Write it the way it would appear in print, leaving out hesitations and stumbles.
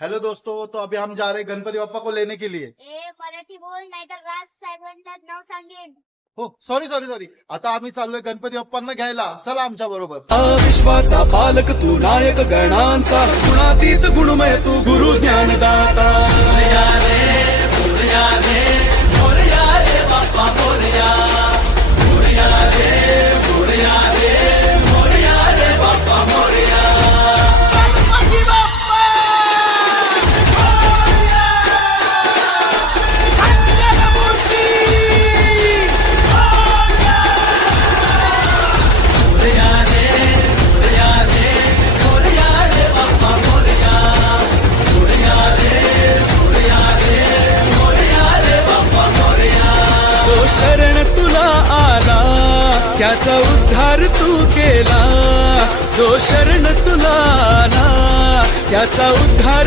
Hello दोस्तों, तो अभी हम जा रहे हैं गणपति बाप्पा को लेने के लिए। मराठी बोल नाहीतर राज साहेबांना नाव सांगेन। हो सॉरी आता आम्ही चाललोय गणपती बाप्पांना घ्यायला, चला आमच्या बरोबर। विश्वाचा पालक तू, नायक गणांचा, गुणातीत गुणमय तू, गुरु ज्ञानदाता। मोरया रे मोरया रे मोरया रे बाप्पा मोरया, मोरया रे मोरया रे मोरया रे बाप्पा मोरया। गणपती बाप्पा मोरया, मंगलमूर्ती मोरया रे मोरया रे मोरया रे बाप्पा मोरया, मोरया रे मोरया रे मोरया रे बाप्पा मोरया। जो शरण तुला आला त्याचा उद्धार तू केला, जो शरण तुला आला त्याचा उद्धार